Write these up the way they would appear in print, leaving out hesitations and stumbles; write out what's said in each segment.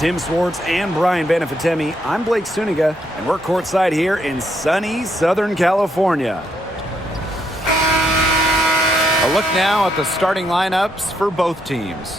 Tim Swartz and Brian Benefitemi. I'm Blake Suniga, and we're courtside here in sunny Southern California. A look now at the starting lineups for both teams.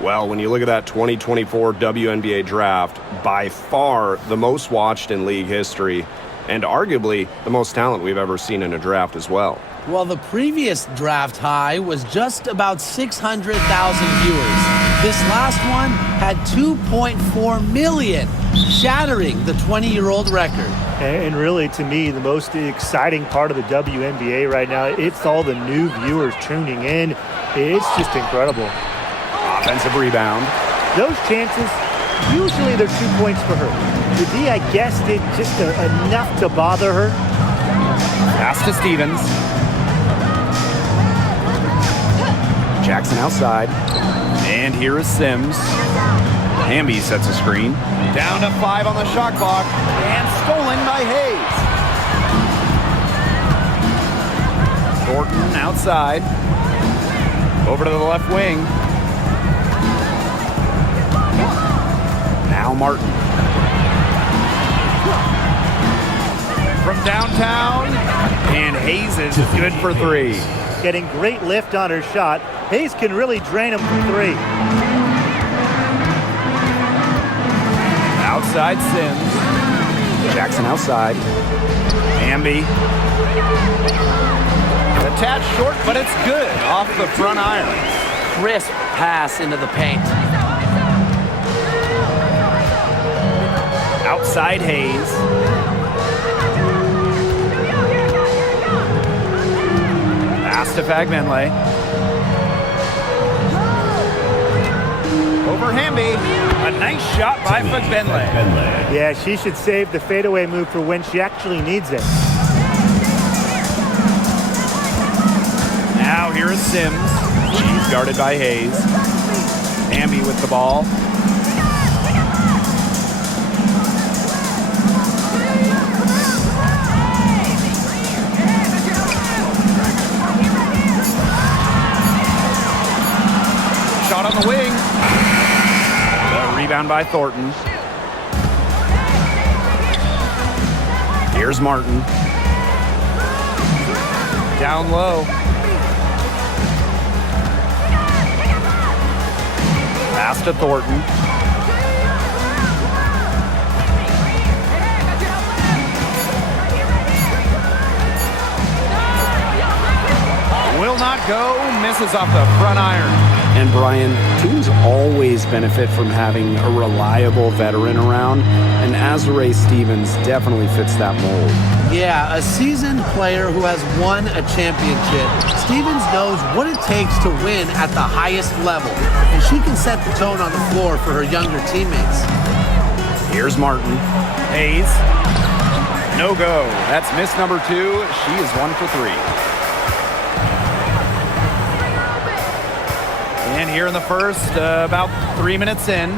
Well, when you look at that 2024 WNBA draft, by far the most watched in league history, and arguably the most talent we've ever seen in a draft as well. Well, the previous draft high was just about 600,000 viewers. This last one had 2.4 million, shattering the 20-year-old record. And really, to me, the most exciting part of the WNBA right now, it's all the new viewers tuning in. It's just incredible. Offensive rebound. Those chances, usually they're 2 points for her. The D, I guess, did just enough to bother her. Pass to Stevens. Jackson outside. And here is Sims. Hamby sets a screen. Down to 5 on the shot clock. And stolen by Hayes. Thornton outside. Over to the left wing. Now Martin. From downtown. And Hayes is good for 3. Getting great lift on her shot. Hayes can really drain him from 3. Outside Sims. Jackson outside. Hamby. The tad short, but it's good off the front iron. Crisp pass into the paint. Outside Hayes. Pass to Fagbenle. Over Hamby. A nice shot by Fagbenle. Yeah, she should save the fadeaway move for when she actually needs it. Now here is Sims. She's guarded by Hayes. Hamby with the ball. Shot on the wing. The rebound by Thornton. Here's Martin. Down low. Pass to Thornton. Will not go. Misses off the front iron. And Brian, teams always benefit from having a reliable veteran around, and Azurá Stevens definitely fits that mold. Yeah, a seasoned player who has won a championship. Stevens knows what it takes to win at the highest level, and she can set the tone on the floor for her younger teammates. Here's Martin. Hayes. No go. That's miss number 2. She is 1 for 3. And here in the first, about 3 minutes in.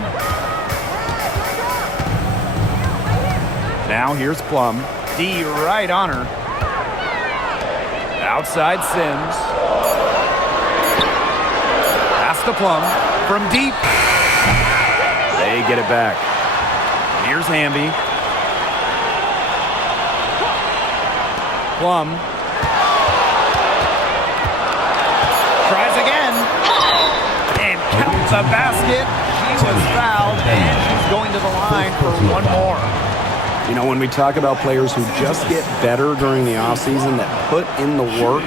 Now here's Plum. D right on her. Outside Sims. Pass to Plum. From deep. They get it back. Here's Hamby. Plum. Tries again. And counts a basket. She was fouled, and she's going to the line for one more. You know, when we talk about players who just get better during the offseason, that put in the work,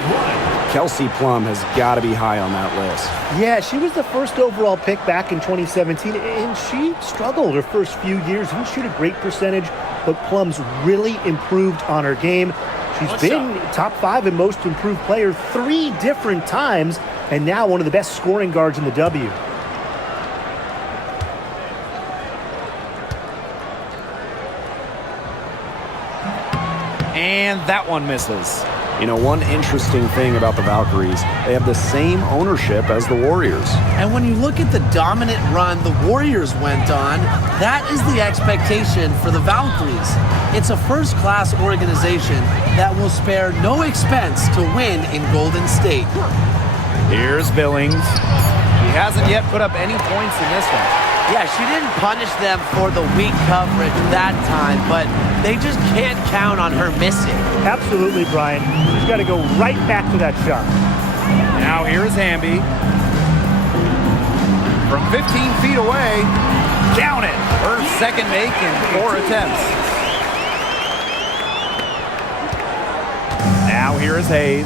Kelsey Plum has got to be high on that list. Yeah, she was the first overall pick back in 2017, and she struggled her first few years. Didn't shoot a great percentage, but Plum's really improved on her game. She's been top 5 in most improved player 3 different times, and now one of the best scoring guards in the W. And that one misses. You know, one interesting thing about the Valkyries, they have the same ownership as the Warriors. And when you look at the dominant run the Warriors went on, that is the expectation for the Valkyries. It's a first-class organization that will spare no expense to win in Golden State. Here's Billings. He hasn't yet put up any points in this one. Yeah, she didn't punish them for the weak coverage that time, but they just can't count on her missing. Absolutely, Brian. She's got to go right back to that shot. Now here's Hamby. From 15 feet away, down it. Her second make in 4 attempts. Now here is Hayes.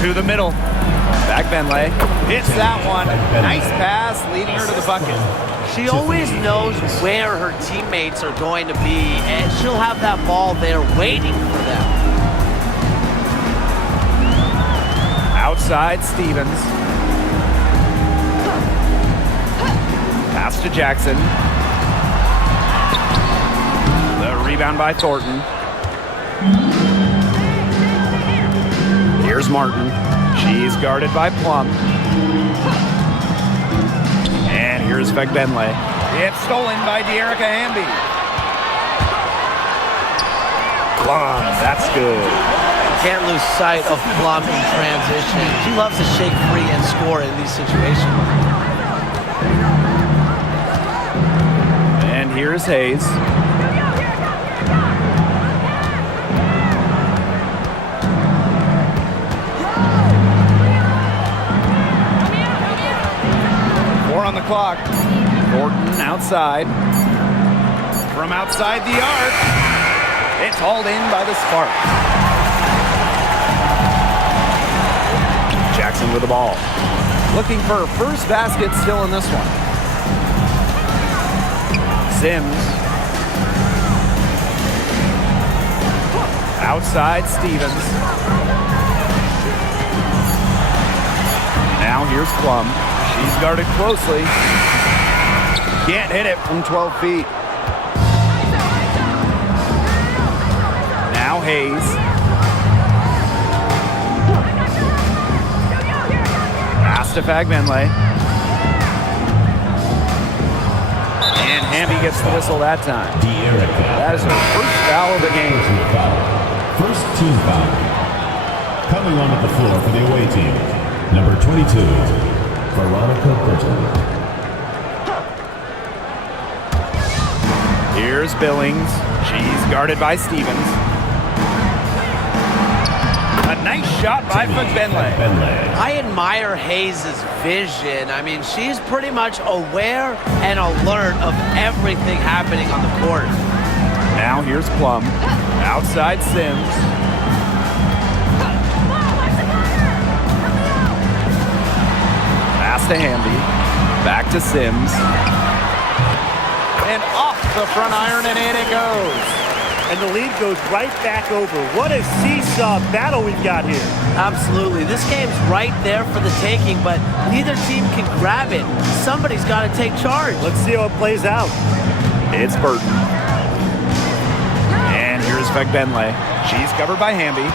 To the middle. Back Benley. Hits that one. Nice pass leading her to the bucket. She always knows where her teammates are going to be, and she'll have that ball there waiting for them. Outside Stevens. Pass to Jackson. The rebound by Thornton. Here's Martin. She's guarded by Plum. And here's Fegbenle. It's stolen by De'Erica Hamby. Plum, that's good. Can't lose sight of Plum in transition. She loves to shake free and score in these situations. And here's Hayes. On the clock. Thornton outside. From outside the arc. It's hauled in by the Spark. Jackson with the ball. Looking for her first basket still in this one. Sims. Outside Stevens. Now here's Plum. She's guarded closely. Can't hit it from 12 feet. Now Hayes. Pass to Fagbenle. And Hamby gets the whistle that time. That is her first foul of the game. First team foul. Coming onto the floor for the away team, number 22. Veronica Burton. Here's Billings. She's guarded by Stevens. A nice shot by Fagbenle. I admire Hayes' vision. I mean, she's pretty much aware and alert of everything happening on the court. Now here's Plum. Outside Sims. To Hamby, back to Sims, and off the front iron, and in it goes. And the lead goes right back over. What a seesaw battle we've got here. Absolutely. This game's right there for the taking, but neither team can grab it. Somebody's got to take charge. Let's see how it plays out. It's Burton. And here's Fagbenle. She's covered by Hamby.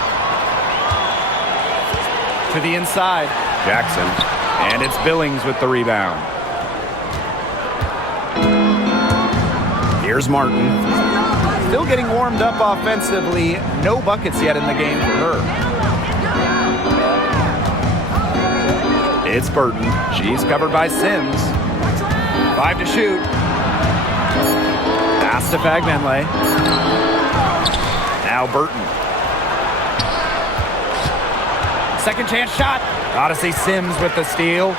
To the inside, Jackson. And it's Billings with the rebound. Here's Martin. Still getting warmed up offensively. No buckets yet in the game for her. It's Burton. She's covered by Sims. 5 to shoot. Pass to Fagbenle. Now Burton. Second chance shot. Odyssey Sims with the steal.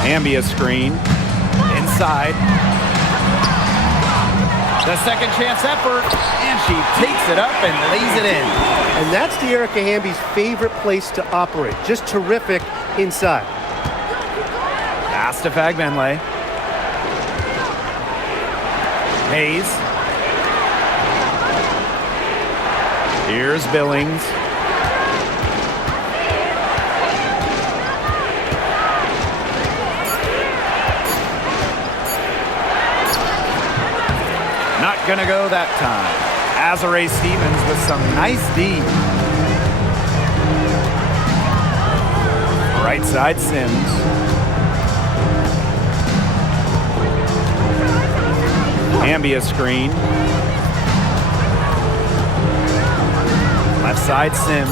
Hamby a screen. Inside. The second chance effort. And she takes it up and lays it in. And that's De'Erica Hamby's favorite place to operate. Just terrific inside. Pass to Fagbenle. Hayes. Here's Billings. Not gonna go that time. Azare Stevens with some nice D. Right side Sims. Ambia screen. Left side Sims.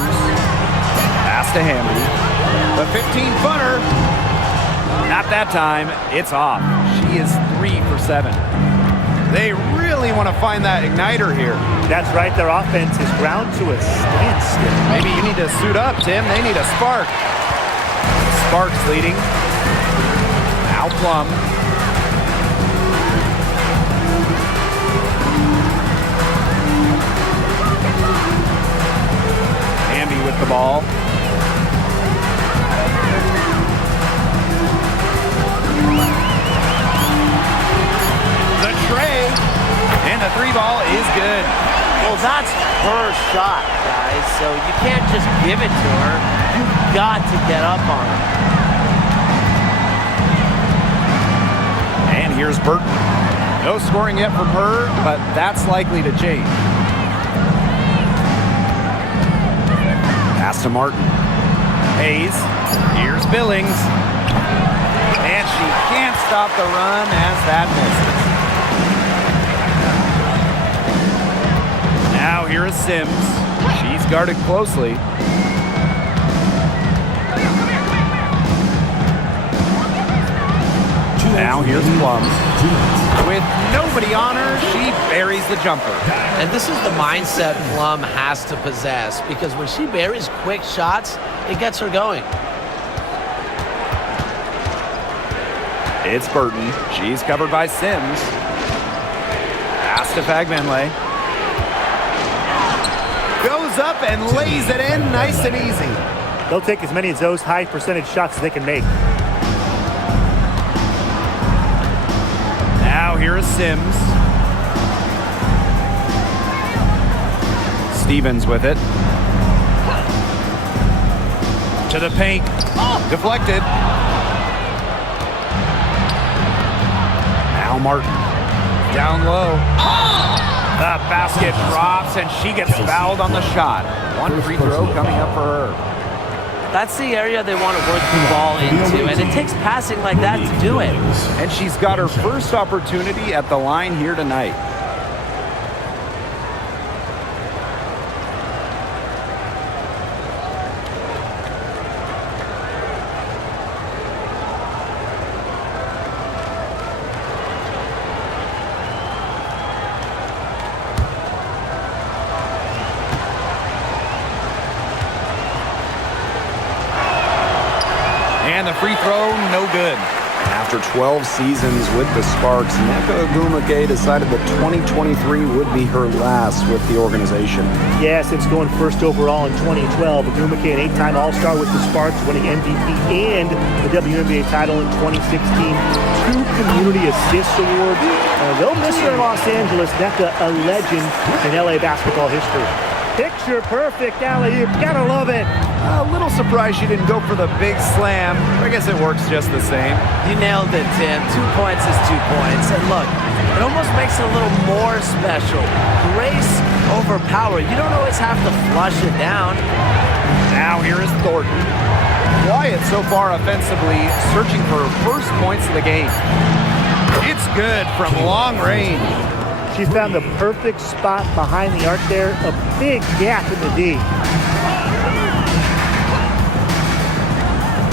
Pass to Hamby. The 15-footer. Not that time. It's off. She is 3 for 7. They really want to find that igniter here. That's right. Their offense is ground to a standstill. Maybe you need to suit up, Tim. They need a spark. Sparks leading. Now Plum. Hamby with the ball. The tray. And the 3 ball is good. Well, that's her shot, guys. So you can't just give it to her. You've got to get up on her. And here's Burton. No scoring yet from her, but that's likely to change. Pass to Martin. Hayes. Here's Billings. And she can't stop the run as that misses. Now here is Sims. She's guarded closely. Now here's Plum. With nobody on her, she buries the jumper. And this is the mindset Plum has to possess, because when she buries quick shots, it gets her going. It's Burton. She's covered by Sims. Pass to Fagmanley. Goes up and lays it in nice and easy. They'll take as many of those high percentage shots as they can make. Now here is Sims. Stevens with it. To the paint. Deflected. Now Martin. Down low. The basket drops and she gets fouled on the shot. One free throw coming up for her. That's the area they want to work the ball into, and it takes passing like that to do it. And she's got her first opportunity at the line here tonight. And the free throw, no good. After 12 seasons with the Sparks, Nneka Ogwumike decided that 2023 would be her last with the organization. Yeah, since going first overall in 2012, Ogwumike, an 8-time All-Star with the Sparks, winning MVP and the WNBA title in 2016. 2 community assist awards. They'll miss her in Los Angeles. Nneka, a legend in LA basketball history. Picture perfect alley-oop. Gotta love it. A little surprised she didn't go for the big slam. I guess it works just the same. You nailed it, Tim. 2 points is 2 points. And look, it almost makes it a little more special. Grace over power. You don't always have to flush it down. Now here is Thornton. Quiet so far offensively, searching for her first points of the game. It's good from long range. She found the perfect spot behind the arc there. A big gap in the D.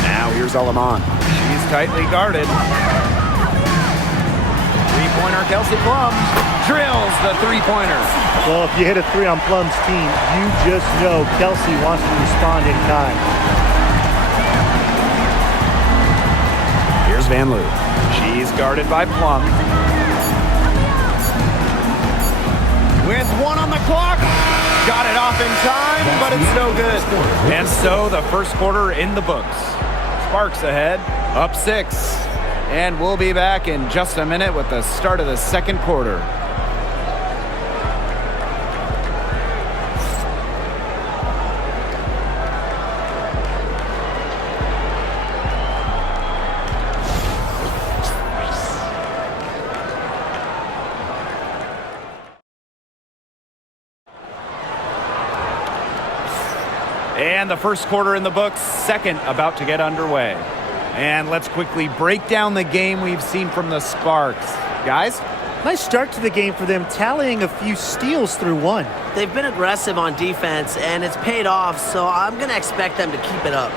Now here's Alaman. She's tightly guarded. Three-pointer Kelsey Plum drills the three-pointer. Well, if you hit a 3 on Plum's team, you just know Kelsey wants to respond in kind. Here's Van Loo. She's guarded by Plum. With 1 on the clock. Got it off in time, but it's no good. And so the first quarter in the books. Sparks ahead, up 6. And we'll be back in just a minute with the start of the second quarter. And the first quarter in the books, second about to get underway. And let's quickly break down the game we've seen from the Sparks. Guys? Nice start to the game for them, tallying a few steals through one. They've been aggressive on defense, and it's paid off, so I'm going to expect them to keep it up.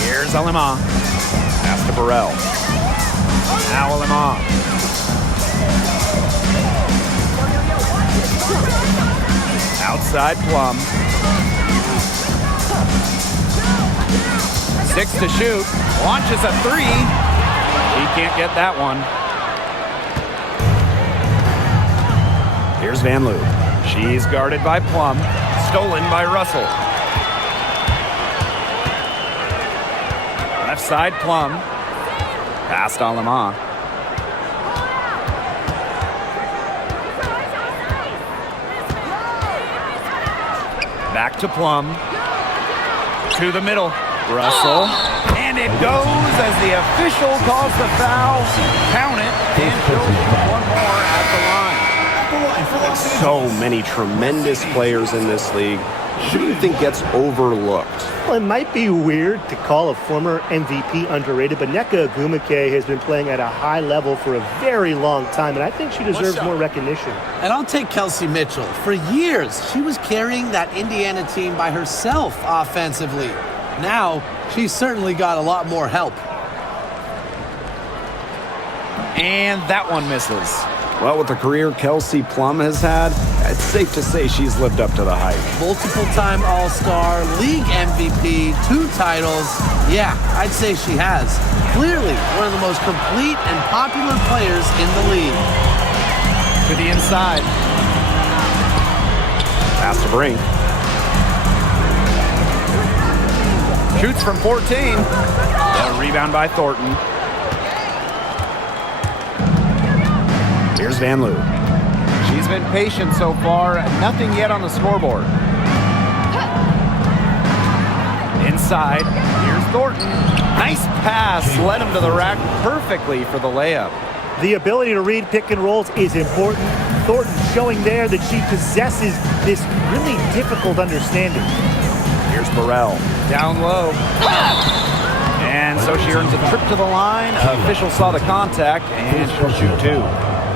Here's Alema. Pass to Burrell. Now Alema. Outside Plum. 6 to shoot. Launches a 3. He can't get that one. Here's Van Loo. She's guarded by Plum. Stolen by Russell. Left side Plum. Past Alema. Back to Plum. To the middle. Russell. And it goes as the official calls the foul. Count it. And she'll shoot one more at the line. So many tremendous players in this league. Who do you think gets overlooked? Well, it might be weird to call a former MVP underrated, but Nneka Ogwumike has been playing at a high level for a very long time, and I think she deserves more recognition. And I'll take Kelsey Mitchell. For years, she was carrying that Indiana team by herself offensively. Now, she's certainly got a lot more help. And that one misses. Well, with the career Kelsey Plum has had, it's safe to say she's lived up to the hype. Multiple-time All-Star, league MVP, 2 titles. Yeah, I'd say she has. Clearly, one of the most complete and popular players in the league. To the inside. Pass to Brink. Shoots from 14. A rebound by Thornton. Here's Van Loo. She's been patient so far. Nothing yet on the scoreboard. Inside. Here's Thornton. Nice pass. Led him to the rack perfectly for the layup. The ability to read pick and rolls is important. Thornton showing there that she possesses this really difficult understanding. Here's Burrell. Down low. And so she earns a trip to the line. Official saw the contact, and she'll shoot 2.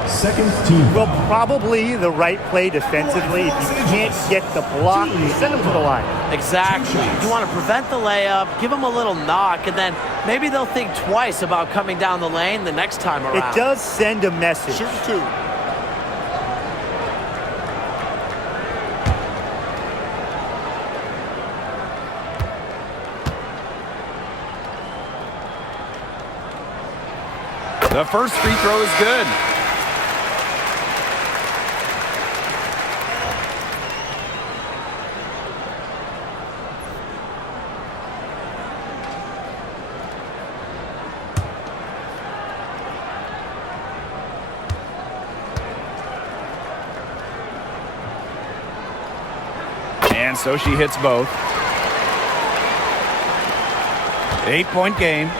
Second team. Well, probably the right play defensively. If you can't get the block, you send them to the line. Exactly. You want to prevent the layup, give them a little knock, and then maybe they'll think twice about coming down the lane the next time around. It does send a message. Shoot 2. The first free throw is good. And so she hits both. 8-point game.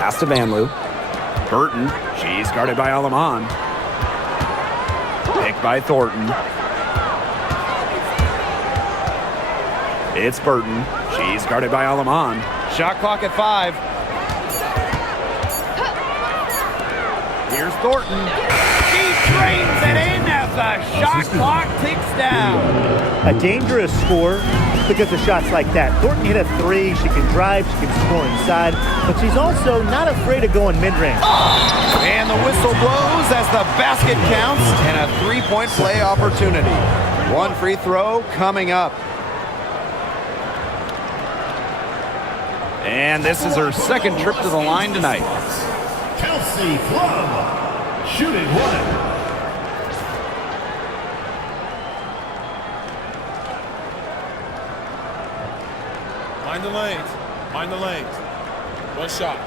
Pass to Van Loo. Burton. She's guarded by Aleman. Picked by Thornton. It's Burton. She's guarded by Aleman. Shot clock at 5. Here's Thornton. She trains it in as the shot clock ticks down. A dangerous score because of shots like that. Thornton hit a 3. She can drive. She can score inside. But she's also not afraid of going mid-range. And the whistle blows as the basket counts and a 3-point play opportunity. 1 free throw coming up. And this is her second trip to the line tonight. Kelsey Plum, shooting 1. Mind the lanes. Mind the lanes. 1 shot.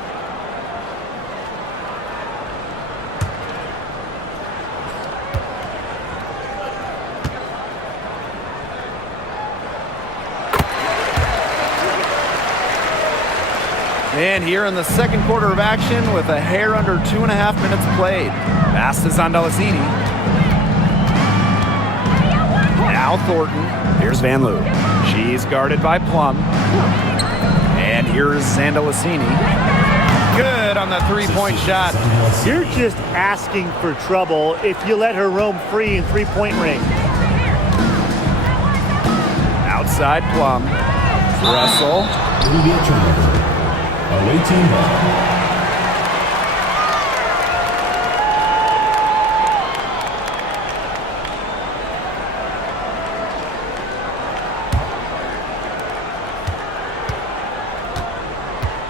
And here in the second quarter of action with a hair under 2.5 minutes played. Pass is on Dallasini. Now Thornton. Here's Van Loo. She's guarded by Plum. And here's Zandalicini. Good on the three-point shot. You're just asking for trouble if you let her roam free in three-point range. Outside Plum. Russell. Will be a turnover. Away team ball.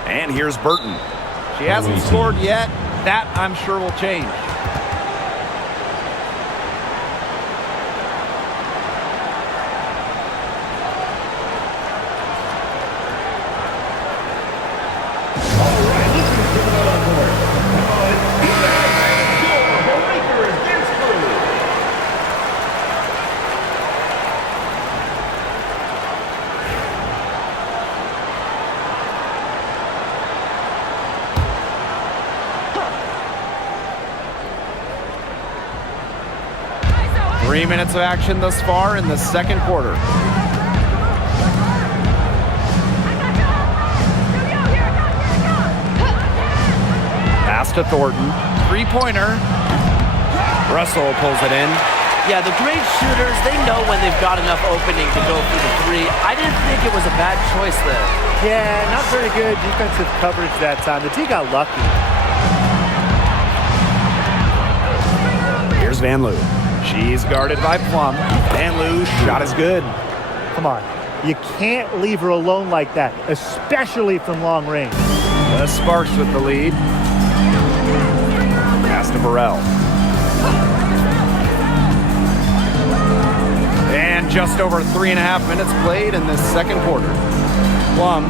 And here's Burton. She hasn't scored yet. That, I'm sure, will change. Three minutes of action thus far in the second quarter. Pass to Thornton. Three-pointer. Russell pulls it in. Yeah, the great shooters, they know when they've got enough opening to go for the three. I didn't think it was a bad choice there. Yeah, not very good defensive coverage that time. The D got lucky. Here's Van Loo. She's guarded by Plum. Van Loo's shot is good. Come on. You can't leave her alone like that, especially from long range. The Sparks with the lead. Pass to Burrell. And just over 3.5 minutes played in this second quarter. Plum.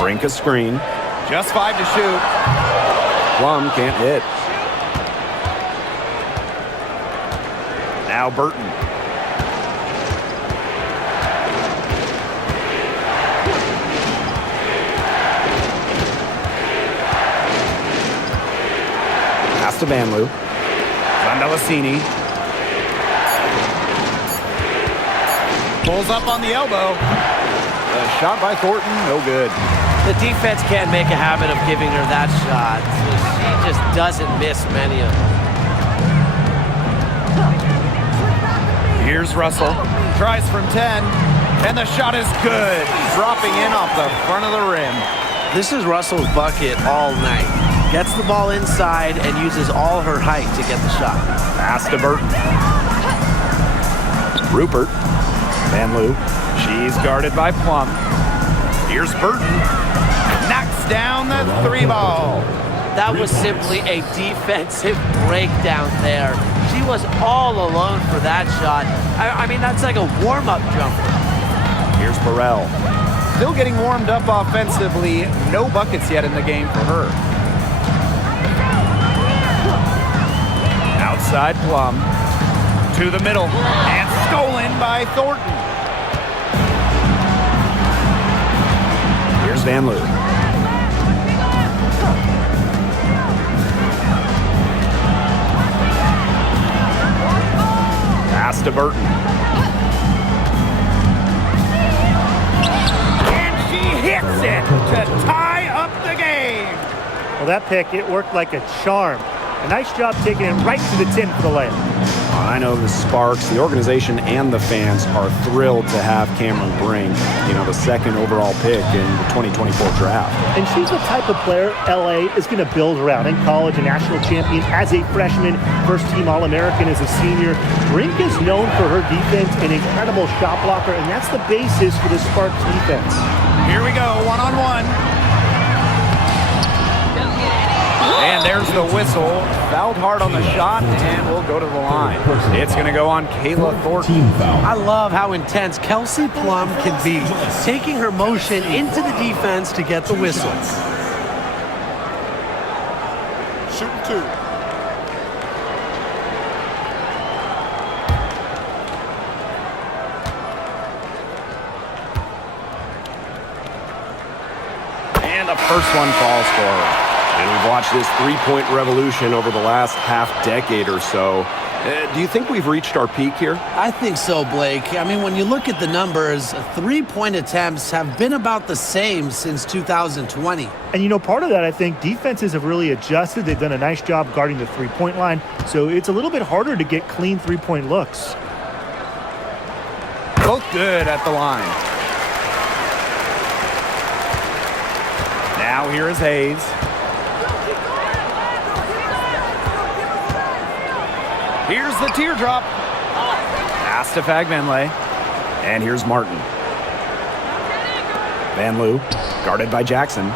Brink a screen. Just 5 to shoot. Plum can't hit. Now Burton. Pass to Van Loo. Zandalicini. Pulls up on the elbow. The shot by Thornton, no good. The defense can't make a habit of giving her that shot. She just doesn't miss many of them. Here's Russell. Tries from 10. And the shot is good. Dropping in off the front of the rim. This is Russell's bucket all night. Gets the ball inside and uses all her height to get the shot. Pass to Burton. Rupert. Van Loo. She's guarded by Plum. Here's Burton. Knocks down the three ball. That was simply a defensive breakdown there. She was all alone for that shot. I mean, that's like a warm-up jumper. Here's Burrell. Still getting warmed up offensively. No buckets yet in the game for her. Outside Plum. To the middle. And stolen by Thornton. Here's Van Loo. Pass to Burton. And she hits it to tie up the game. Well, that pick, it worked like a charm. A nice job taking it right to the tin for the layup. I know the Sparks, the organization, and the fans are thrilled to have Cameron Brink, the second overall pick in the 2024 draft. And she's the type of player LA is going to build around. In college, a national champion as a freshman, first-team All-American as a senior. Brink is known for her defense, an incredible shot blocker, and that's the basis for the Sparks defense. Here we go, one-on-one. And there's the whistle. Fouled hard on the shot, and we'll go to the line. It's going to go on Kayla Thornton. I love how intense Kelsey Plum can be, taking her motion into the defense to get the whistle. Shooting two. And the first one falls for her. And we've watched this three-point revolution over the last half decade or so. Do you think we've reached our peak here? I think so, Blake. I mean, when you look at the numbers, 3-point attempts have been about the same since 2020. And, you know, part of that, I think, defenses have really adjusted. They've done a nice job guarding the three-point line, so it's a little bit harder to get clean three-point looks. Both good at the line. Now here is Hayes. Here's the teardrop. Pass to Fagbenle. And here's Martin. Van Loo, guarded by Jackson.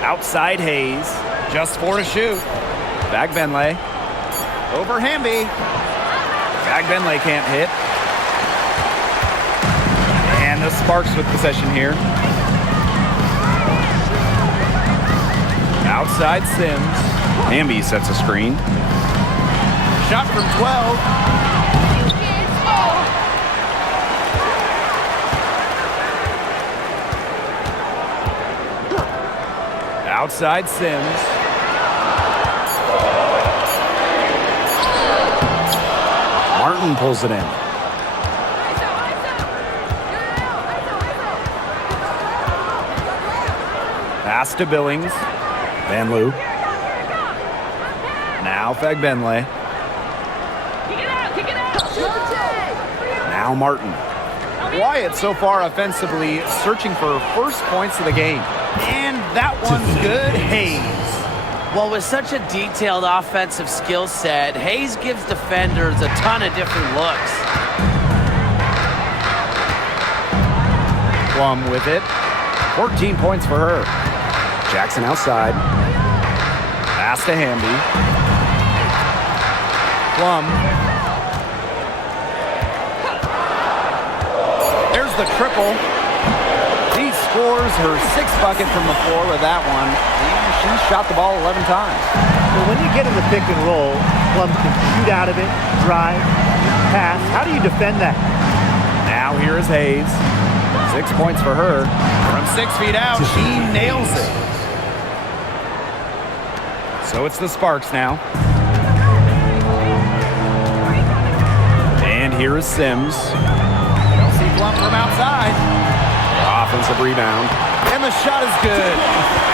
Outside Hayes. Just 4 to shoot. Fagbenle. Over Hamby. Fagbenle can't hit. And the Sparks with possession here. Outside Sims. Hamby sets a screen. Shot from 12. Outside Sims. Martin pulls it in. Pass to Billings. Van Loo. Now Fagbenle. Now Martin. Wyatt so far offensively searching for first points of the game. And that one's good. Hayes. Well, with such a detailed offensive skill set, Hayes gives defenders a ton of different looks. Plum with it. 14 points for her. Jackson outside. Pass to Hamby. Plum. There's the triple. She scores her 6th bucket from the floor with that one. And she shot the ball 11 times. Well, when you get in the pick and roll, Plum can shoot out of it, drive, pass. How do you defend that? Now here is Hayes. 6 points for her. From 6 feet out, she nails it. So it's the Sparks now. And here is Sims. Kelsey Plum from outside. Offensive rebound. And the shot is good.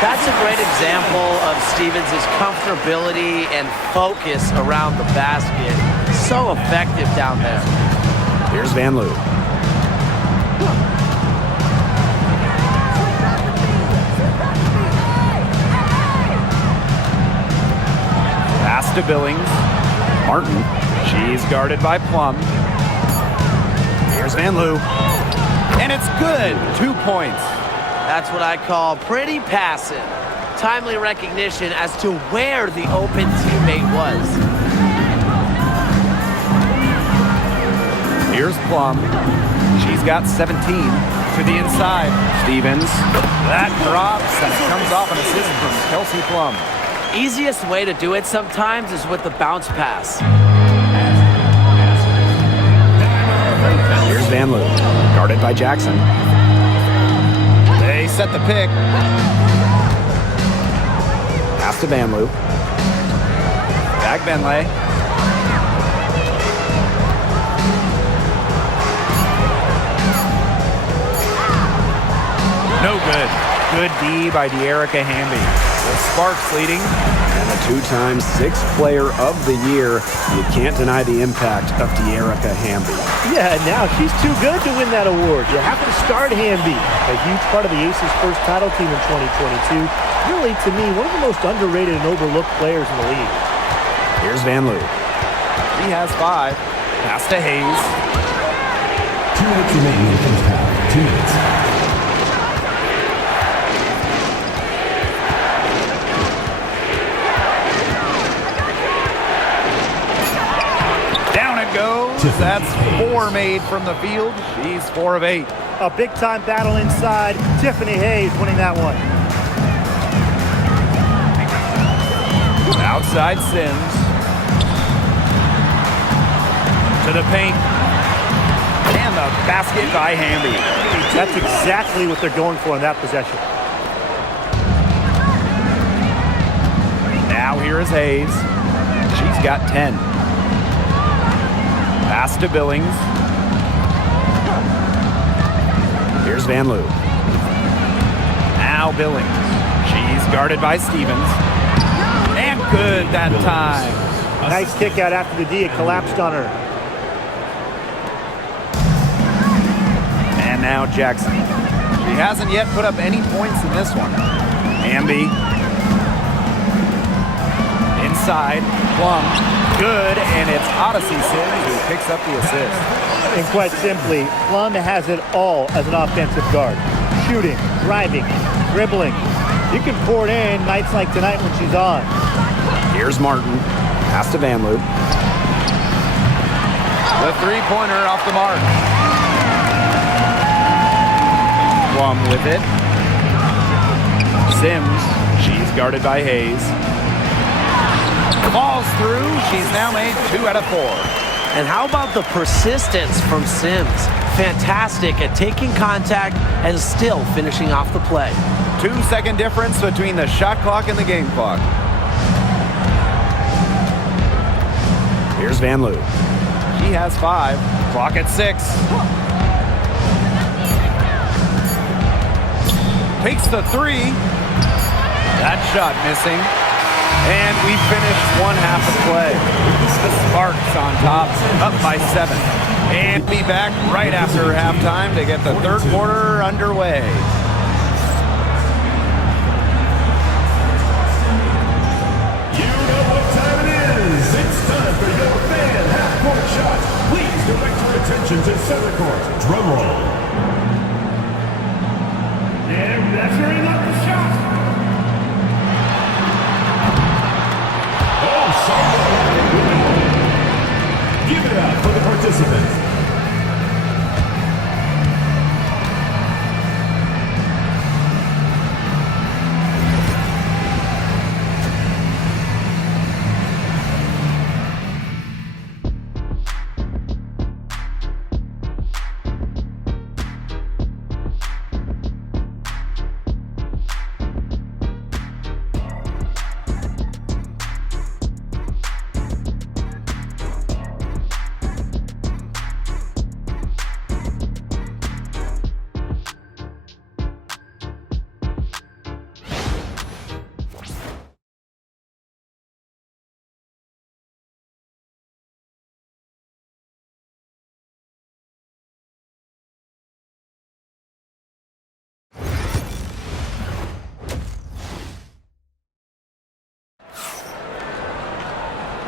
That's a great example of Stevens' comfortability and focus around the basket. So effective down there. Here's Van Loo. Pass to Billings. Martin. She's guarded by Plum. Here's Van Loo. And it's good. 2 points. That's what I call pretty passive. Timely recognition as to where the open teammate was. Here's Plum. She's got 17 to the inside. Stevens. That drops and it comes off an assist from Kelsey Plum. Easiest way to do it sometimes is with the bounce pass. Here's Van Loo, guarded by Jackson. They set the pick. Pass to Van Loo. Fagbenle. No good. Good D by De'Erica Hamby. The Sparks leading. And the 2-time 6th player of the year. You can't deny the impact of De'Erica Hamby. Yeah, now she's too good to win that award. You have to start Hamby, a huge part of the Aces' first title team in 2022. Really, to me, one of the most underrated and overlooked players in the league. Here's Van Loo. He has 5. Pass to Hayes. 2 minutes remaining in the first half. 2 minutes. That's 4 made from the field. She's 4 of 8. A big-time battle inside. Tiffany Hayes winning that one. Outside Sims. To the paint. And the basket by Hamby. That's exactly what they're going for in that possession. Now here is Hayes. She's got 10. Pass to Billings. Here's Van Loo. Now Billings. She's guarded by Stevens. And good that time. Nice kick out after the D. It collapsed on her. And now Jackson. She hasn't yet put up any points in this one. Amby. Inside. Plum. Good. And it's Odyssey Sims who picks up the assist. And quite simply, Plum has it all as an offensive guard. Shooting, driving, dribbling. You can pour it in nights like tonight when she's on. Here's Martin. Pass to Van Loo. The three-pointer off the mark. Plum with it. Sims. She's guarded by Hayes. Falls through. She's now made 2 out of 4. And how about the persistence from Sims? Fantastic at taking contact and still finishing off the play. 2-second difference between the shot clock and the game clock. Here's Van Loo. She has 5. Clock at 6. Takes the 3. That shot missing. And we finished one half of play. The Sparks on top, up by 7. And be back right after halftime to get the third quarter underway. You know what time it is. It's time for your fan half-court shot. Please direct your attention to center court. Drum roll. They're measuring up the shot. Oh, somebody. Give it up for the participants.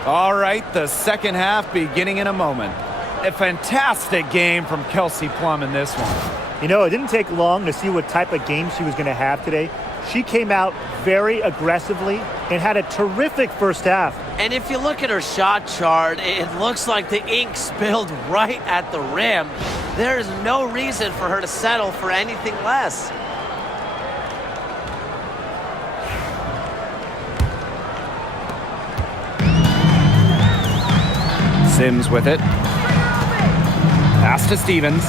All right, the second half beginning in a moment. A fantastic game from Kelsey Plum in this one. You know, it didn't take long to see what type of game she was going to have today. She came out very aggressively and had a terrific first half. And if you look at her shot chart, it looks like the ink spilled right at the rim. There is no reason for her to settle for anything less. Sims with it. Pass to Stevens.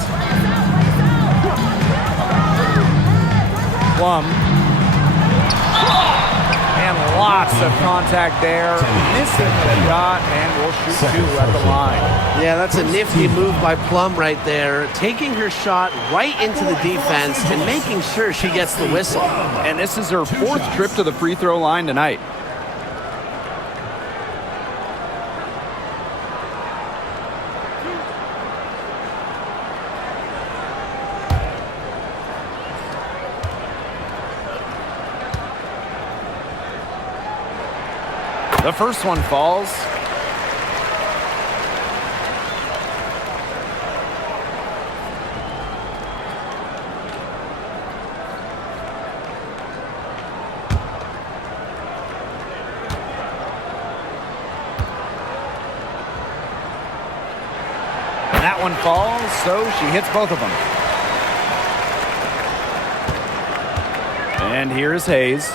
Plum. And lots of contact there. Missing the shot, and will shoot 2 at the line. Yeah, that's a nifty move by Plum right there. Taking her shot right into the defense and making sure she gets the whistle. And this is her 4th trip to the free throw line tonight. The first one falls. And that one falls, so she hits both of them. And here's Hayes.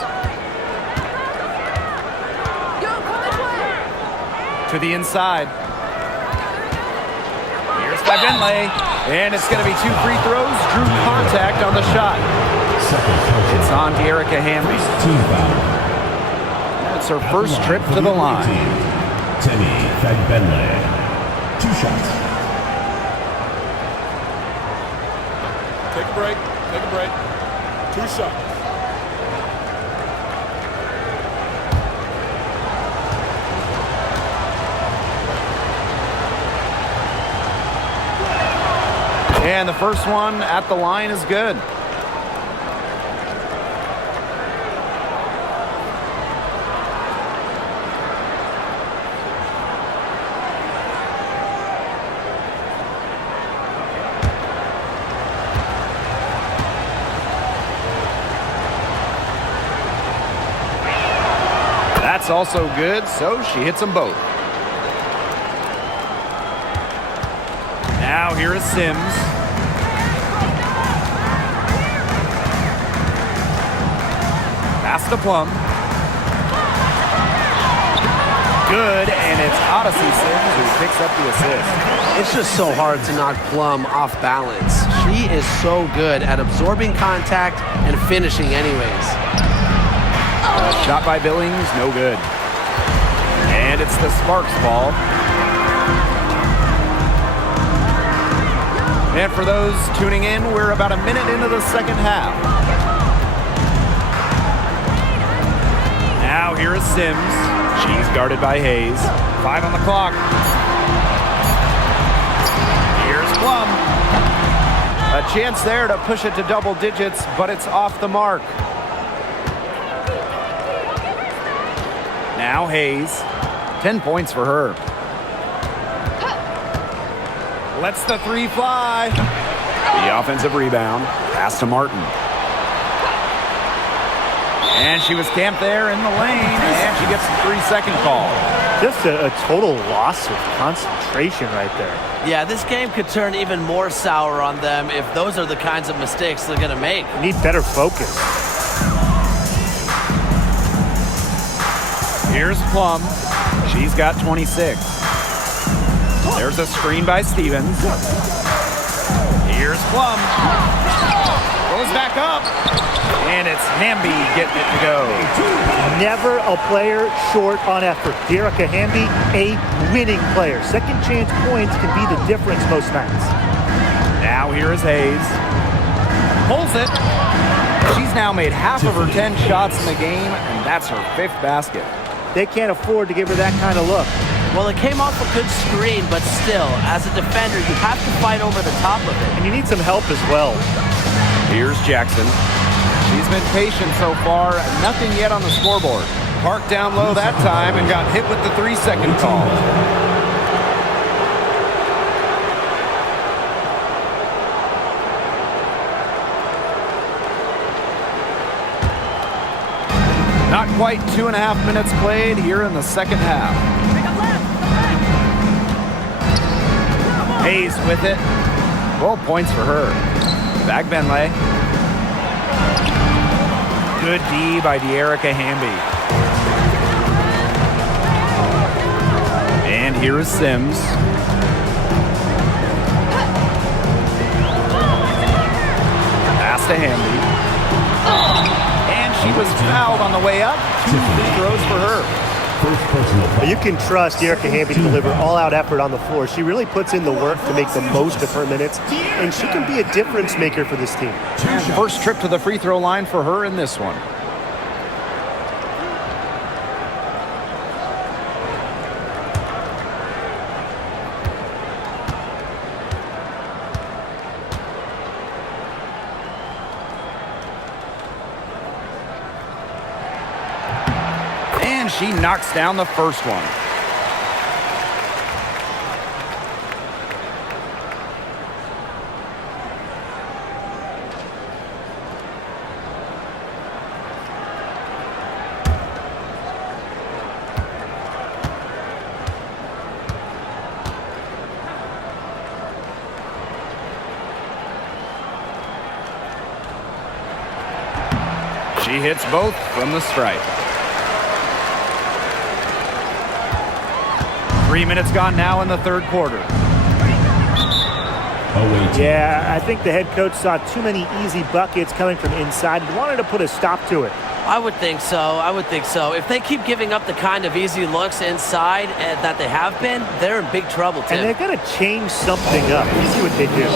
To the inside. Here's by Bentley. And it's going to be 2 free throws. Drew contact on the shot. It's on to Erica Hamby. It's her first trip to the line. Bentley. 2 shots. a break. Take a break. 2 shots. And the first one at the line is good. That's also good, so she hits them both. Now here is Sims. Pass to Plum. Good, and it's Odyssey Sims who picks up the assist. It's just so hard to knock Plum off balance. She is so good at absorbing contact and finishing anyways. Shot by Billings, no good. And it's the Sparks ball. And for those tuning in, we're about a minute into the second half. Now here is Sims. She's guarded by Hayes. 5 on the clock. Here's Plum. A chance there to push it to double digits, but it's off the mark. Now Hayes. 10 points for her. Lets the 3 fly. The offensive rebound. Pass to Martin. And she was camped there in the lane, and she gets the 3-second call. Just a total loss of concentration right there. Yeah, this game could turn even more sour on them if those are the kinds of mistakes they're going to make. Need better focus. Here's Plum. She's got 26. There's a screen by Stevens. Here's Plum. Goes back up. And it's Hamby getting it to go. Never a player short on effort. Dearica Hamby, a winning player. Second chance points can be the difference most nights. Now here is Hayes. Pulls it. She's now made half of her 10 shots in the game, and that's her 5th basket. They can't afford to give her that kind of look. Well, it came off a good screen, but still, as a defender, you have to fight over the top of it. And you need some help as well. Here's Jackson. She's been patient so far, nothing yet on the scoreboard. Parked down low that time and got hit with the 3-second call. Not quite 2.5 minutes played here in the second half. Hayes with it. 12 points for her. Back Benley. Good D by Dearica Hamby. And here is Sims. Pass to Hamby. And she was fouled on the way up. 2 free throws for her. But you can trust Dearica Hamby to deliver all-out effort on the floor. She really puts in the work to make the most of her minutes, and she can be a difference maker for this team. And first trip to the free throw line for her in this one. And she knocks down the first one. She hits both from the stripe. 3 minutes gone now in the third quarter. Yeah, I think the head coach saw too many easy buckets coming from inside and wanted to put a stop to it. I would think so. I would think so. If they keep giving up the kind of easy looks inside that they have been, they're in big trouble, Tim. And they've got to change something up. You see what they do.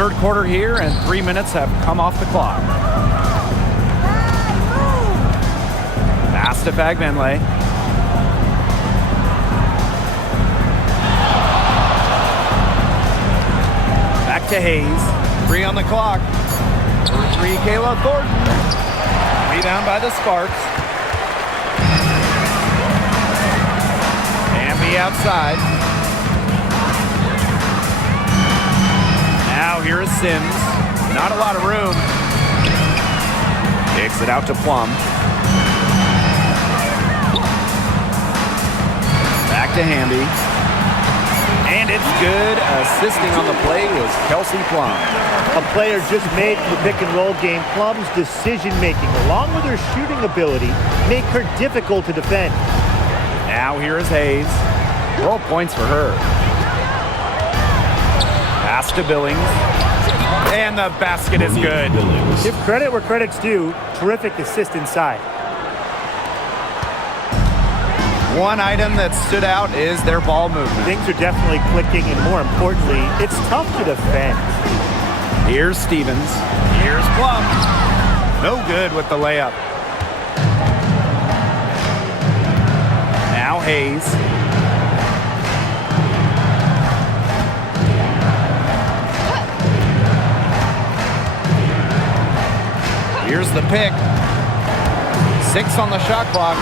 Third quarter here, and 3 minutes have come off the clock. Pass to Fagbenley. Back to Hayes. 3 on the clock. For 3, Kayla Thornton. Rebound by the Sparks. Amby outside. Now here is Sims. Not a lot of room. Kicks it out to Plum. Back to Hamby. And it's good. Assisting on the play was Kelsey Plum. A player just made for the pick-and-roll game. Plum's decision-making, along with her shooting ability, make her difficult to defend. Now here is Hayes. 12 points for her. Pass to Billings. And the basket is good. Give credit where credit's due. Terrific assist inside. One item that stood out is their ball movement. Things are definitely clicking, and more importantly, it's tough to defend. Here's Stevens. Here's Plum. No good with the layup. Now Hayes. Here's the pick. 6 on the shot clock.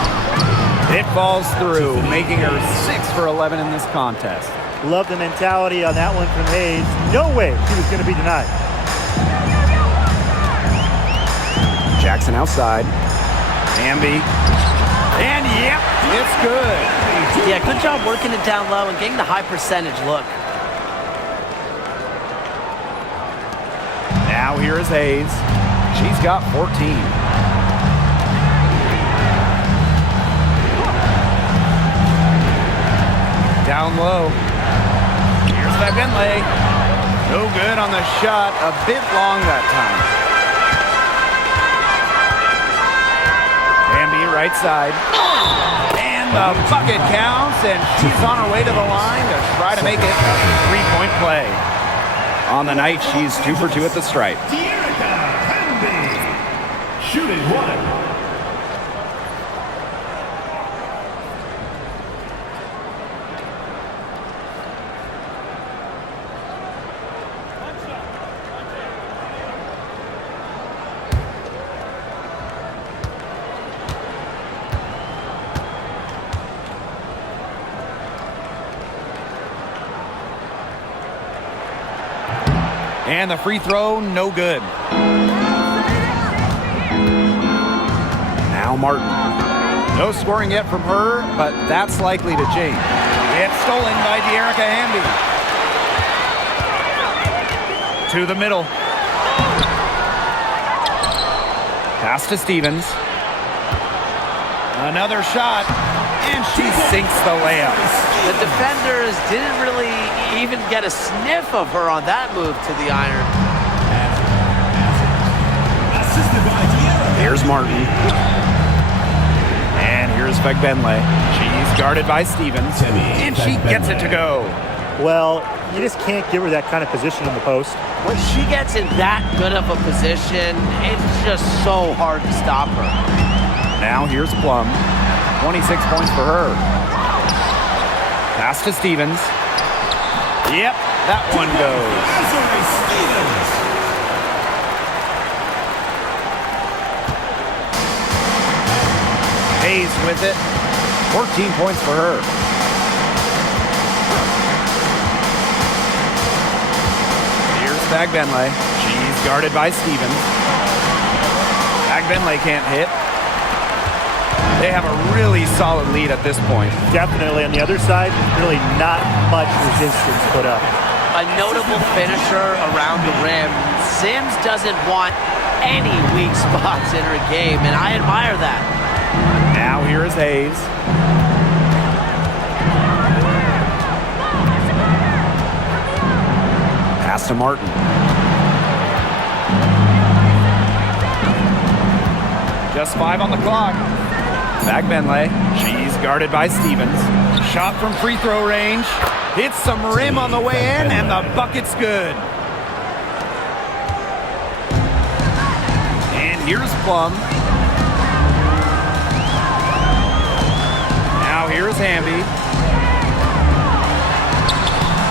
It falls through, making her 6 for 11 in this contest. Love the mentality on that one from Hayes. No way he was going to be denied. Jackson outside. Amby. And yep, it's good. Yeah, good job working it down low and getting the high percentage look. Now here is Hayes. She's got 14. Down low. Here's Fagbenley. No good on the shot. A bit long that time. Amby right side. And the bucket counts, and she's on her way to the line to try to make it a 3-point play. On the night, she's 2 for 2 at the stripe. Shooting 1. And the free throw, no good. Now Martin. No scoring yet from her, but that's likely to change. It's stolen by De'Erica Hamby. To the middle. Pass to Stevens. Another shot, and she sinks the layup. The defenders didn't really even get a sniff of her on that move to the iron. Here's Martin. And here's Fagbenley. She's guarded by Stevens, and she gets it to go. Well, you just can't give her that kind of position in the post. When she gets in that good of a position, it's just so hard to stop her. Now here's Plum. 26 points for her. Pass to Stevens. Yep, that one goes. Hayes with it. 14 points for her. Here's Fagbenley. She's guarded by Stevens. Fagbenley can't hit. They have a really solid lead at this point. Definitely on the other side, really not much resistance put up. a notable finisher around the rim. Sims doesn't want any weak spots in her game, and I admire that. Now here is Hayes. Pass to Martin. Just 5 on the clock. Back Benley. She's guarded by Stevens. Shot from free throw range. Hits some rim on the way in, and the bucket's good. And here's Plum. Now here's Hamby.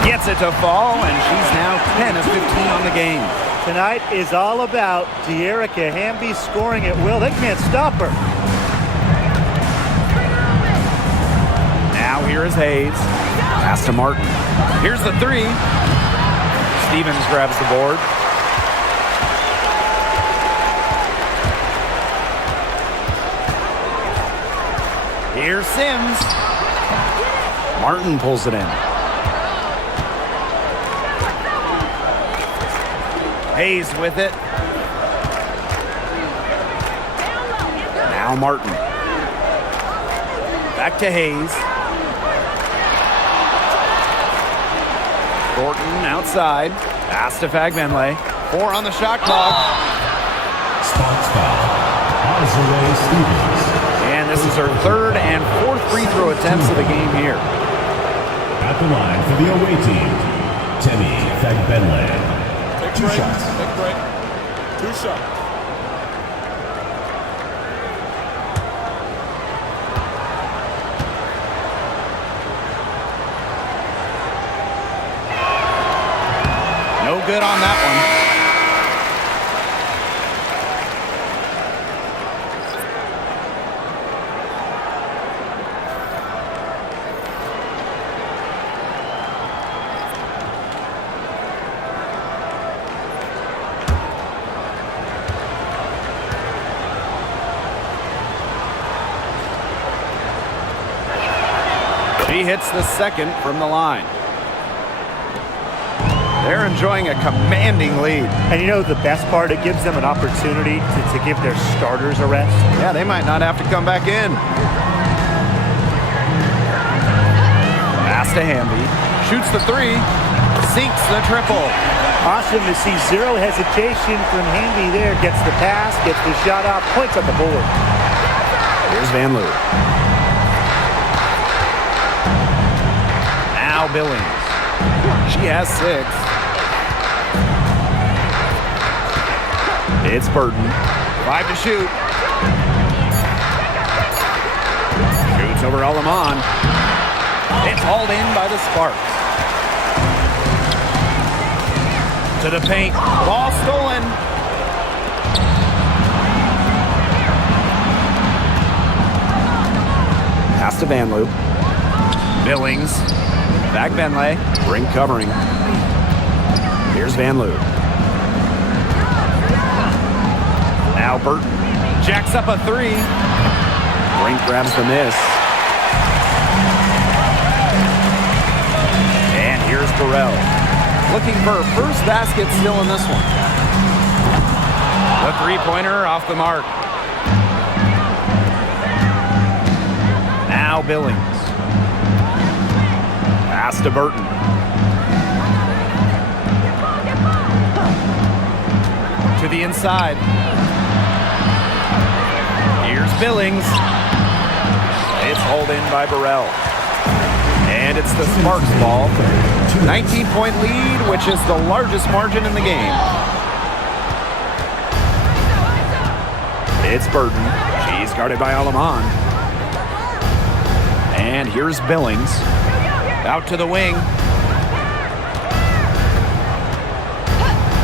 Gets it to fall, and she's now 10 of 15 on the game. Tonight is all about De'Erica Hamby scoring at will. They can't stop her. Now here is Hayes. Pass to Martin. Here's the 3. Stevens grabs the board. Here's Sims. Martin pulls it in. Hayes with it. Now Martin. Back to Hayes. Thornton outside. Pass to Fagbenley. 4 on the shot clock. Spots foul. Azure Stevens. And this is her 3rd and 4th free throw attempts of the game here. At the line for the away team, Temi Fagbenley. Take 2 break. shots. Take break. 2 shots. No good on that one. She hits the 2nd from the line. They're enjoying a commanding lead. And you know the best part? It gives them an opportunity to give their starters a rest. Yeah, they might not have to come back in. Pass to Hamby. Shoots the 3. Sinks the triple. Awesome to see zero hesitation from Hamby there. Gets the pass, gets the shot off, points on the board. Here's Van Loo. Now Billings. She has 6. It's Burton. 5 to shoot. Shoots over Alaman. It's hauled in by the Sparks. To the paint. Ball stolen. Pass to Van Loo. Billings. Back Benley. Ring covering. Here's Van Loo. Now Burton jacks up a 3. Brink grabs the miss. And here's Burrell. Looking for her first basket still in this one. The 3-pointer off the mark. Now Billings. Pass to Burton. To the inside. Here's Billings. It's hauled in by Burrell. And it's the Sparks ball. 19-point lead, which is the largest margin in the game. It's Burton. She's guarded by Alaman. And here's Billings. Out to the wing.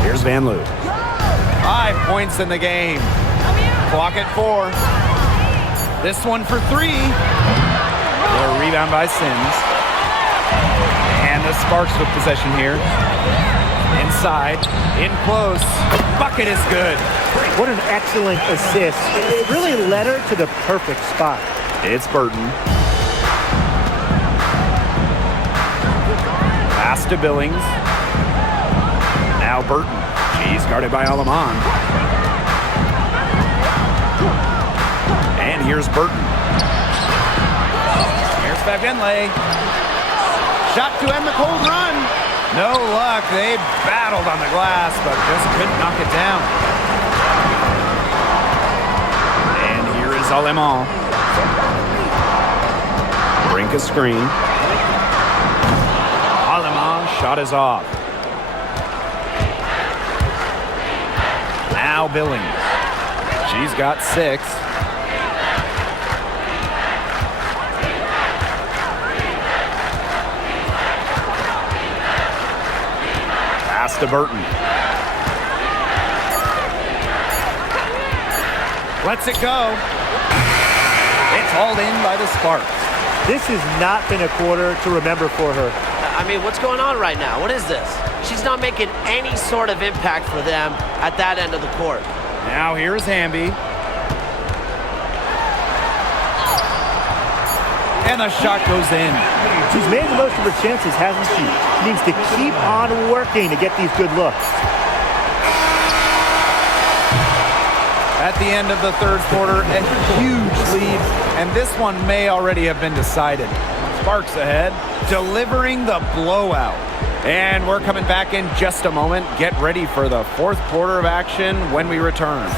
Here's Van Loo. 5 points in the game. Clock at 4. This one for 3. A rebound by Sims. And the Sparks with possession here. Inside. In close. Bucket is good. What an excellent assist. It really led her to the perfect spot. It's Burton. Pass to Billings. Now Burton. She's guarded by Alamon. And here's Burton. Here's Fagenle. Shot to end the cold run. No luck. They battled on the glass, but just couldn't knock it down. And here is Alamon. Brink a screen. Alamon shot is off. Now Billings. She's got 6. Pass to Burton. Lets it go. It's hauled in by the Sparks. This has not been a quarter to remember for her. I mean, what's going on right now? What is this? She's not making any sort of impact for them at that end of the court. Now here's Hamby. And the shot goes in. She's made the most of her chances, hasn't she? She needs to keep on working to get these good looks. At the end of the third quarter, a huge lead, and this one may already have been decided. Sparks ahead, delivering the blowout. And we're coming back in just a moment. Get ready for the fourth quarter of action when we return.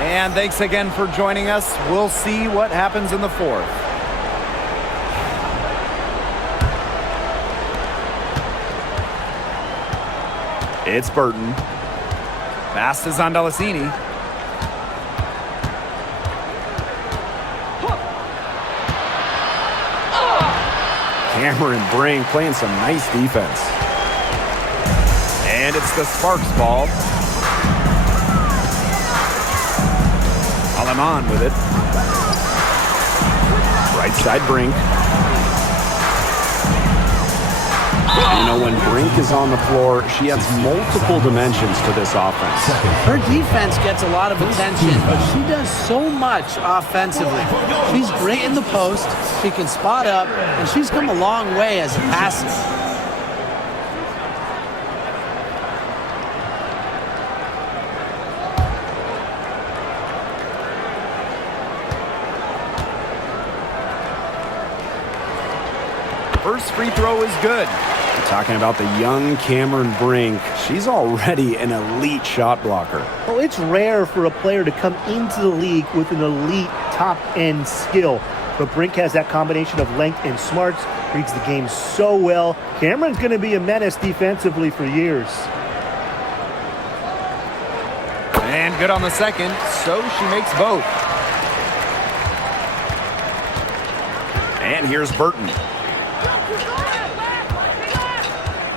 And thanks again for joining us. We'll see what happens in the fourth. It's Burton. Pass to Zondalicini. Cameron Brink playing some nice defense. And it's the Sparks ball. Alamon with it. Right side Brink. You know, when Brink is on the floor, she adds multiple dimensions to this offense. Her defense gets a lot of attention, but she does so much offensively. She's great in the post, she can spot up, and she's come a long way as a passer. First free throw is good. We're talking about the young Cameron Brink. She's already an elite shot blocker. Well, it's rare for a player to come into the league with an elite top-end skill. But Brink has that combination of length and smarts, reads the game so well. Cameron's going to be a menace defensively for years. And good on the second, so she makes both. And here's Burton.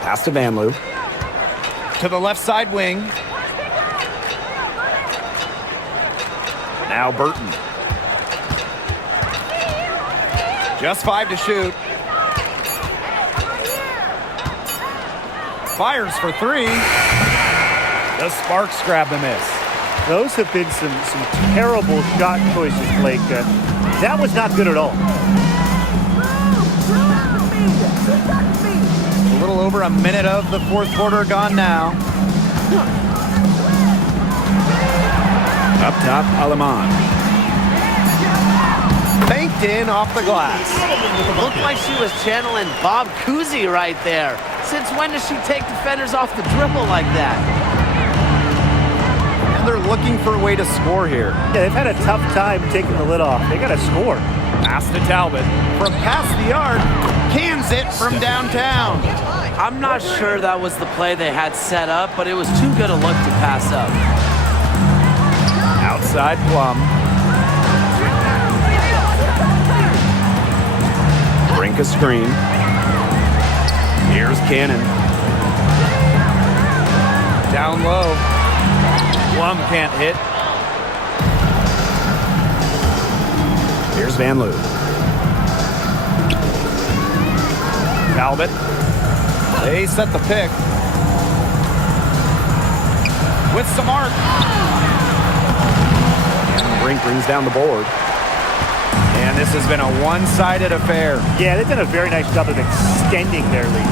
Pass to Vanloo. To the left side wing. Now Burton. Just 5 to shoot. Fires for 3. The Sparks grab the miss. Those have been some terrible shot choices, Blake. That was not good at all. A little over a minute of the fourth quarter gone now. Up top, Alamon. Banked in off the glass. Looked like she was channeling Bob Cousy right there. Since when does she take defenders off the dribble like that? And they're looking for a way to score here. Yeah, they've had a tough time taking the lid off. They got to score. Pass to Talbot. From past the yard, cans it from downtown. I'm not sure that was the play they had set up, but it was too good a look to pass up. Outside Plum. Brink a screen. Here's Cannon. Down low. Plum can't hit. Here's Vanloo. Talbot. They set the pick. with some arc. And Brink brings down the board. And this has been a one-sided affair. Yeah, they've done a very nice job of extending their lead.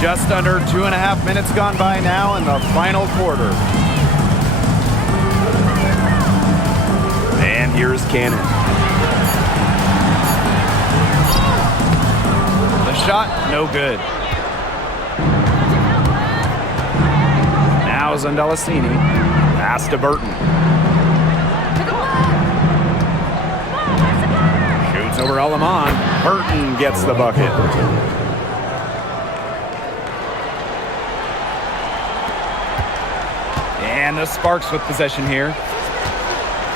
Just under 2.5 minutes gone by now in the final quarter. And here's Cannon. The shot, no good. Now Zandalasini. Pass to Burton. Shoots over Alaman. Burton gets the bucket. And the Sparks with possession here.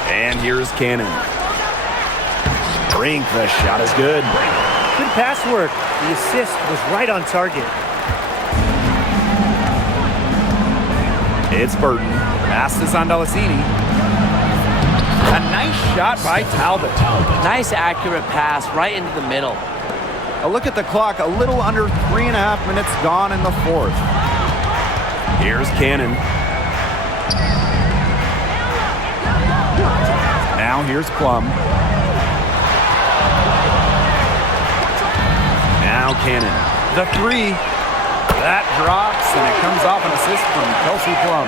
And here's Cannon. Brink, the shot is good. Good pass work. The assist was right on target. It's Burton. Pass to Zandalasini. A nice shot by Talbot. Nice accurate pass right into the middle. A look at the clock, a little under 3.5 minutes gone in the fourth. Here's Cannon. Now here's Plum. Now Cannon. The three. That drops, and it comes off an assist from Kelsey Plum.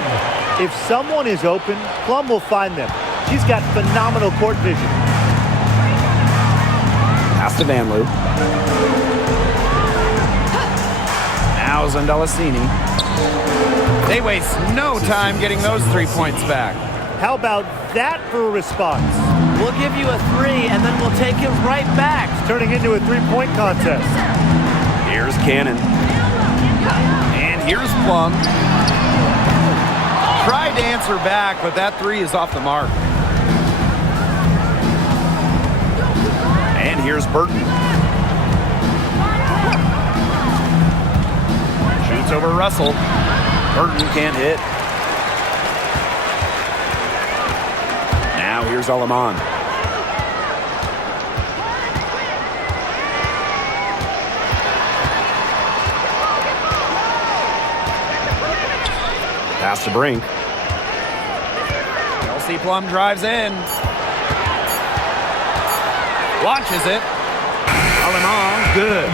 If someone is open, Plum will find them. She's got phenomenal court vision. Pass to Vanloo. Now Zandalasini. They waste no time getting those 3 points back. How about that for a response? We'll give you a 3, and then we'll take it right back. It's turning into a three-point contest. Here's Cannon. And here's Plum. Tried to answer back, but that three is off the mark. And here's Burton. Shoots over Russell. Burton can't hit. Now here's Alaman. Pass to Brink. Kelsey Plum drives in. Launches it. Alaman, good.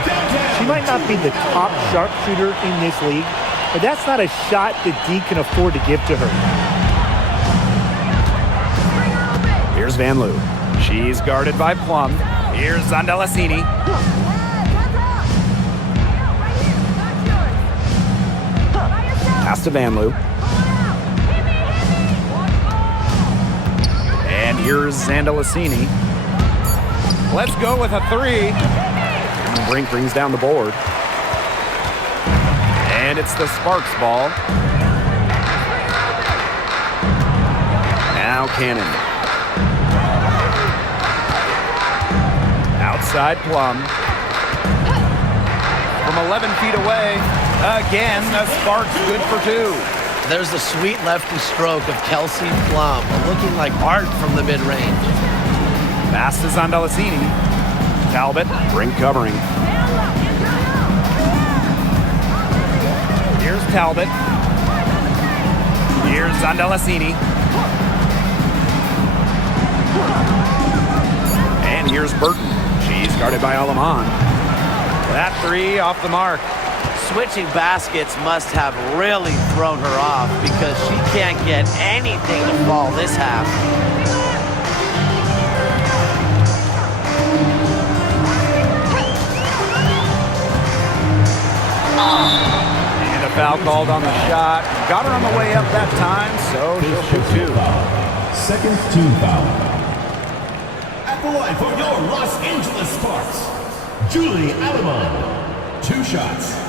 She might not be the top sharpshooter in this league, but that's not a shot that D can afford to give to her. Here's Vanloo. She's guarded by Plum. Here's Zandalasini. Pass to Vanloo. And here's Zandalasini. Let's go with a three. And Brink brings down the board. And it's the Sparks ball. Now Cannon. Outside Plum. From 11 feet away. Again, the Sparks good for two. There's the sweet lefty stroke of Kelsey Plum, looking like art from the mid-range. Pass to Zandalasini. Talbot. Brink covering. Here's Talbot. Here's Zandalasini. And here's Burton. She's guarded by Alaman. That three off the mark. Switching baskets must have really thrown her off because she can't get anything to fall this half. And a foul called on the shot. Got her on the way up that time, so she'll shoot two. Second team foul. At the line for your Los Angeles Sparks, Julie Alaman. 2 shots.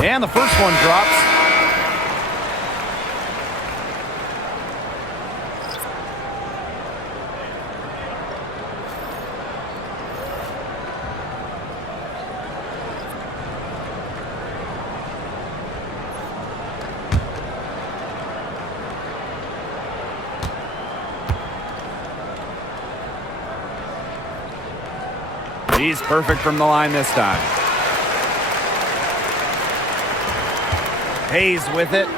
And the first one drops. He's perfect from the line this time. Hayes with it.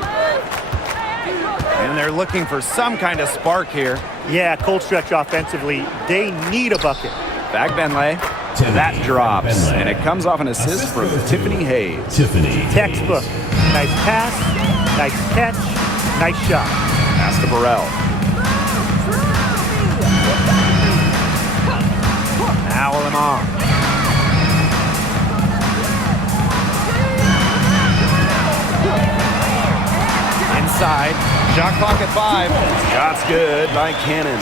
And they're looking for some kind of spark here. Yeah, cold stretch offensively. They need a bucket. Bagbenley. That drops, and it comes off an assist from Tiffany Hayes. Textbook. Nice pass, nice catch, nice shot. Pass to Burrell. Now Lamont. Inside. Shot clock at 5. Shot's good by Cannon.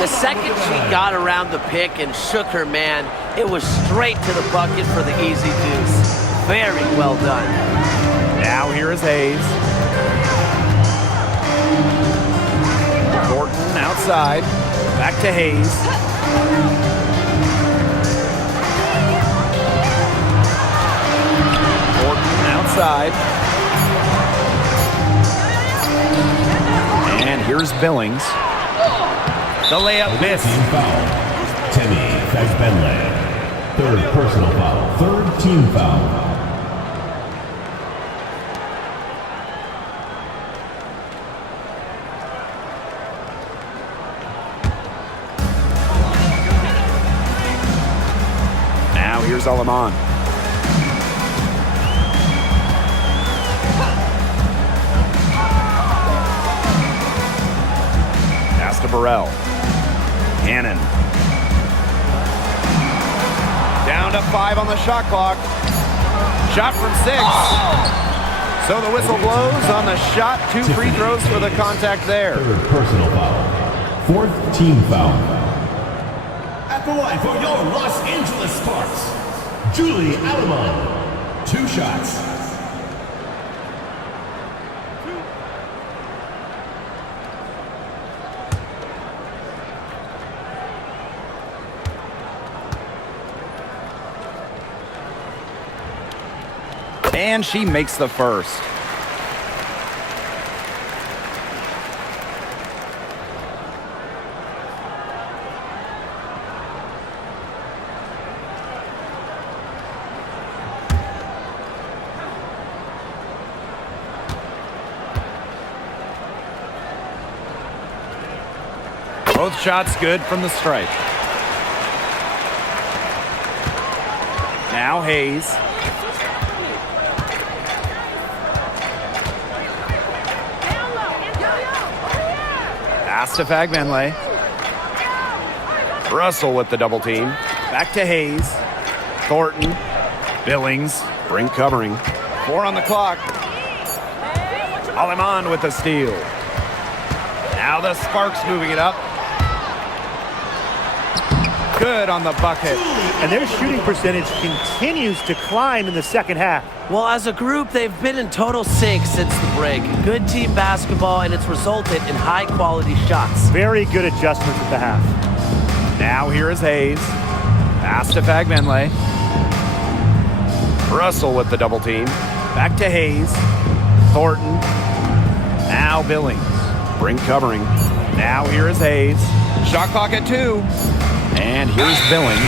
The second she got around the pick and shook her man, it was straight to the bucket for the easy deuce. Very well done. Now here is Hayes. Thornton outside. Back to Hayes. Thornton outside. And here's Billings. The layup missed. Team foul. Timmy Bagbenley. Third personal foul. Third team foul. Now here's Alaman. Pass to Burrell. Cannon. Down to 5 on the shot clock. Shot from 6. So the whistle blows on the shot. 2 free throws for the contact there. Third personal foul. Fourth team foul. At the line for your Los Angeles Sparks, Julie Alaman. 2 shots. And she makes the first. Both shots good from the stripe. Now Hayes. Pass to Fagbenley. Russell with the double team. Back to Hayes. Thornton. Billings. Brink covering. 4 on the clock. Aleman with the steal. Now the Sparks moving it up. Good on the bucket. And their shooting percentage continues to climb in the second half. Well, as a group, they've been in total sync since the break. Good team basketball, and it's resulted in high-quality shots. Very good adjustments at the half. Now here is Hayes. Pass to Fagbenley. Russell with the double team. Back to Hayes. Thornton. Now Billings. Brink covering. Now here is Hayes. Shot clock at 2. And here's Billings.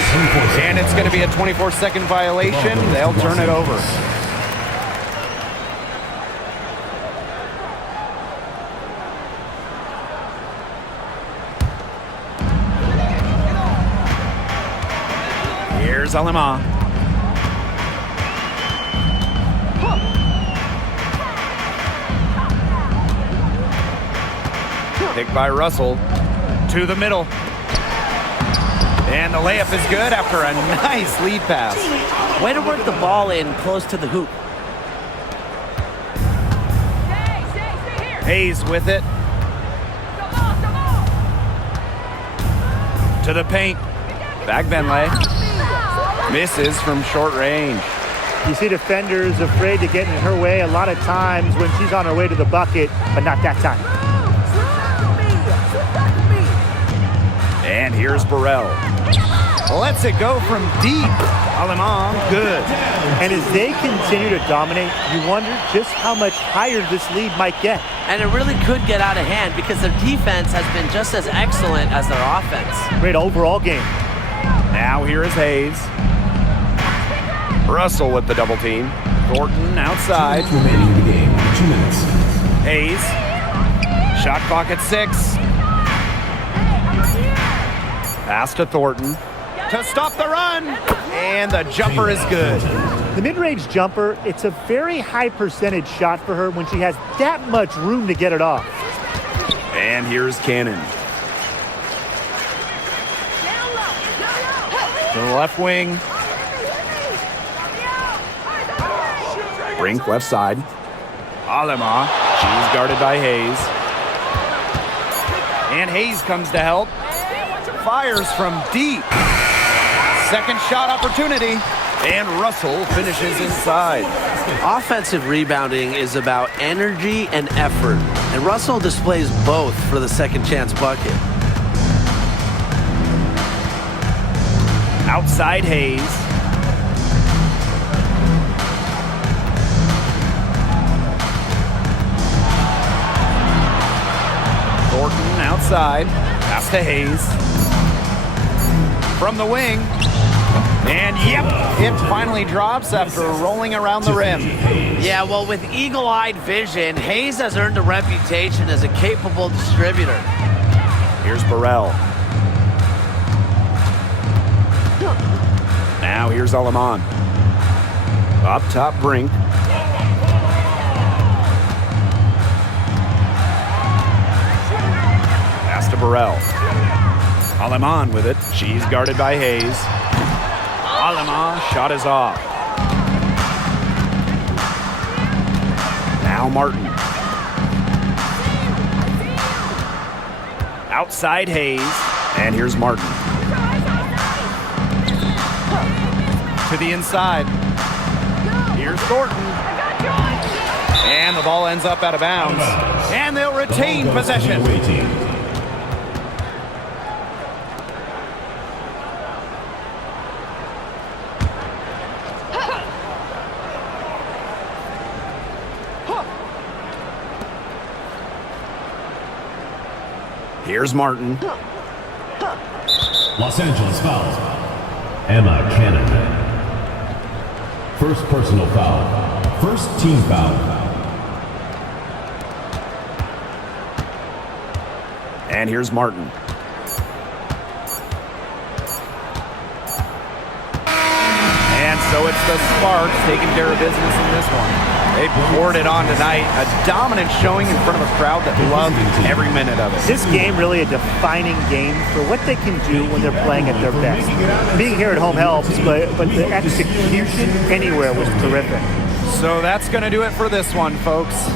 And it's going to be a 24-second violation. They'll turn it over. Here's Alema. Picked by Russell. To the middle. And the layup is good after a nice lead pass. Way to work the ball in close to the hoop. Hayes with it. To the paint. Bagbenley. Misses from short range. You see defenders afraid to get in her way a lot of times when she's on her way to the bucket, but not that time. And here's Burrell. Lets it go from deep. Aleman, good. And as they continue to dominate, you wonder just how much higher this lead might get. And it really could get out of hand because their defense has been just as excellent as their offense. Great overall game. Now here is Hayes. Russell with the double team. Thornton outside. Remaining in the game. 2 minutes. Hayes. Shot clock at 6. Pass to Thornton to stop the run. And the jumper is good. The mid-range jumper, it's a very high percentage shot for her when she has that much room to get it off. And here's Cannon. To the left wing. Brink left side. Alema. She's guarded by Hayes. And Hayes comes to help. Fires from deep. Second shot opportunity. And Russell finishes inside. Offensive rebounding is about energy and effort, and Russell displays both for the second chance bucket. Outside Hayes. Thornton outside. Pass to Hayes. From the wing. And yep, it finally drops after rolling around the rim. Yeah, well, with eagle-eyed vision, Hayes has earned a reputation as a capable distributor. Here's Burrell. Now here's Aleman. Up top, Brink. Pass to Burrell. Aleman with it. She's guarded by Hayes. Aleman, shot is off. Now Martin. Outside Hayes. And here's Martin. To the inside. Here's Thornton. And the ball ends up out of bounds. And they'll retain possession. Here's Martin. Los Angeles foul. Emma Cannon. First personal foul. First team foul. And here's Martin. And so it's the Sparks taking care of business in this one. They poured it on tonight. A dominant showing in front of a crowd that loved every minute of it. This game really a defining game for what they can do when they're playing at their best. Being here at home helps, but the execution anywhere was terrific. So that's going to do it for this one, folks.